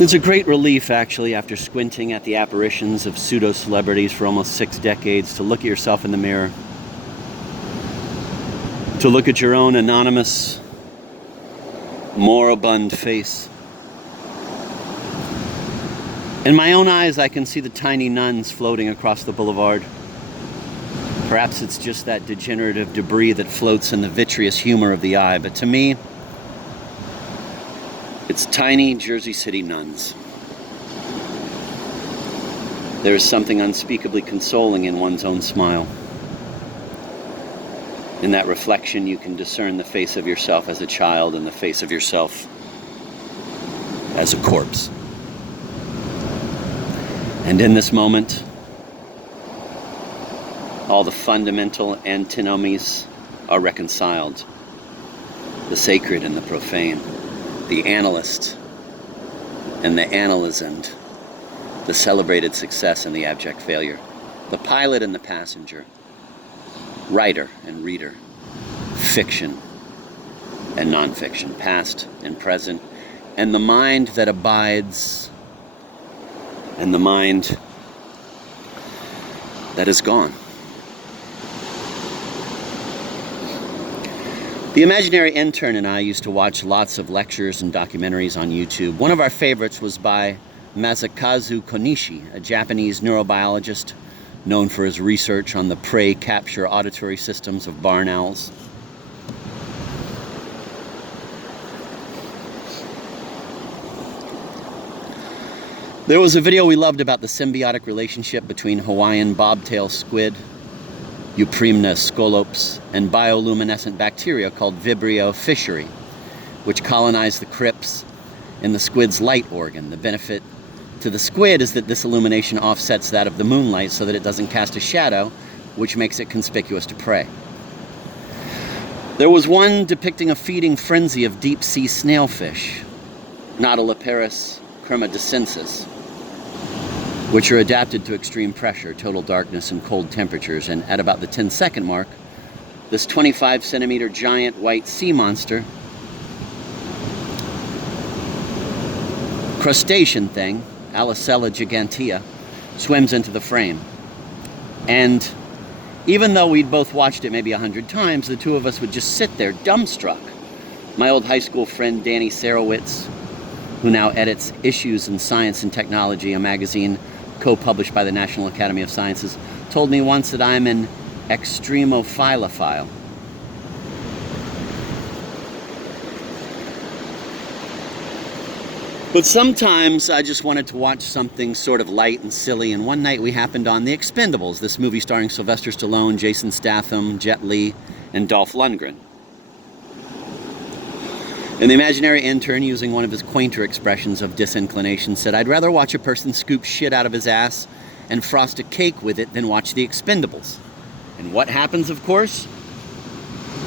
It's a great relief, actually, after squinting at the apparitions of pseudo-celebrities for almost 6 decades, to look at yourself in the mirror, to look at your own anonymous, moribund face. In my own eyes, I can see the tiny nuns floating across the boulevard. Perhaps it's just that degenerative debris that floats in the vitreous humor of the eye, but to me, it's tiny Jersey City nuns. There is something unspeakably consoling in one's own smile. In that reflection, you can discern the face of yourself as a child and the face of yourself as a corpse. And in this moment, all the fundamental antinomies are reconciled. The sacred and the profane, the analyst and the analysand, the celebrated success and the abject failure, the pilot and the passenger, writer and reader, fiction and nonfiction, past and present, and the mind that abides and the mind that is gone. The imaginary intern and I used to watch lots of lectures and documentaries on YouTube. One of our favorites was by Masakazu Konishi, a Japanese neurobiologist known for his research on the prey capture auditory systems of barn owls. There was a video we loved about the symbiotic relationship between Hawaiian bobtail squid, Euprymna scolops, and bioluminescent bacteria called Vibrio fischeri, which colonize the crypts in the squid's light organ. The benefit to the squid is that this illumination offsets that of the moonlight so that it doesn't cast a shadow, which makes it conspicuous to prey. There was one depicting a feeding frenzy of deep-sea snailfish, Nautilus cremodescensis, which are adapted to extreme pressure, total darkness, and cold temperatures. And at about the 10-second mark, this 25-centimeter giant white sea monster, crustacean thing, Alicella gigantea, swims into the frame. And even though we'd both watched it maybe 100 times, the two of us would just sit there dumbstruck. My old high school friend Danny Sarowitz, who now edits Issues in Science and Technology, a magazine co-published by the National Academy of Sciences, told me once that I'm an extremophilophile. But sometimes I just wanted to watch something sort of light and silly, and one night we happened on The Expendables, this movie starring Sylvester Stallone, Jason Statham, Jet Li, and Dolph Lundgren. And the imaginary intern, using one of his quainter expressions of disinclination, said, "I'd rather watch a person scoop shit out of his ass and frost a cake with it than watch The Expendables." And what happens, of course?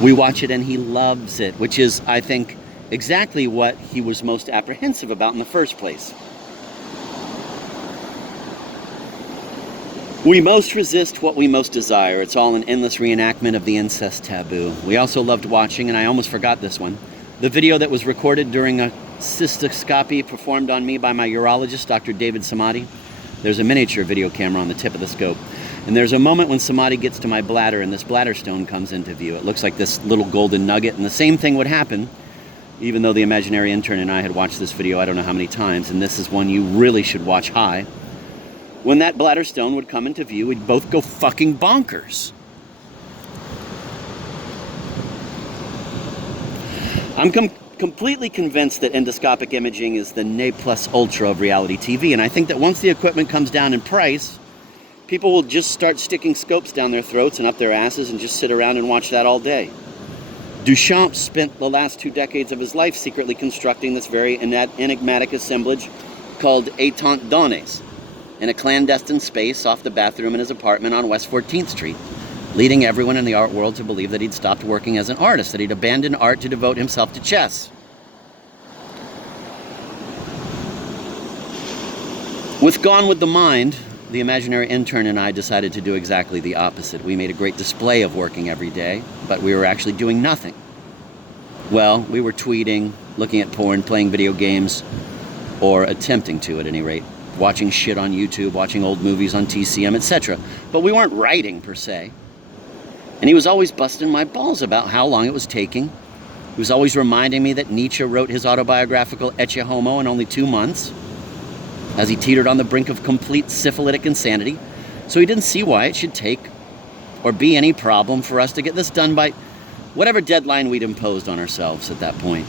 We watch it and he loves it, which is, I think, exactly what he was most apprehensive about in the first place. We most resist what we most desire. It's all an endless reenactment of the incest taboo. We also loved watching, and I almost forgot this one, the video that was recorded during a cystoscopy performed on me by my urologist, Dr. David Samadi. There's a miniature video camera on the tip of the scope. And there's a moment when Samadi gets to my bladder and this bladder stone comes into view. It looks like this little golden nugget, and the same thing would happen, even though the imaginary intern and I had watched this video I don't know how many times, and this is one you really should watch high. When that bladder stone would come into view, we'd both go fucking bonkers. I'm completely convinced that endoscopic imaging is the ne plus ultra of reality TV, and I think that once the equipment comes down in price, people will just start sticking scopes down their throats and up their asses and just sit around and watch that all day. Duchamp spent the last 2 decades of his life secretly constructing this very enigmatic assemblage called Étant Données in a clandestine space off the bathroom in his apartment on West 14th Street. Leading everyone in the art world to believe that he'd stopped working as an artist, that he'd abandoned art to devote himself to chess. With Gone with the Mind, the imaginary intern and I decided to do exactly the opposite. We made a great display of working every day, but we were actually doing nothing. Well, we were tweeting, looking at porn, playing video games, or attempting to at any rate. Watching shit on YouTube, watching old movies on TCM, etc. But we weren't writing, per se. And he was always busting my balls about how long it was taking. He was always reminding me that Nietzsche wrote his autobiographical Ecce Homo in only 2 months, as he teetered on the brink of complete syphilitic insanity. So he didn't see why it should take or be any problem for us to get this done by whatever deadline we'd imposed on ourselves at that point.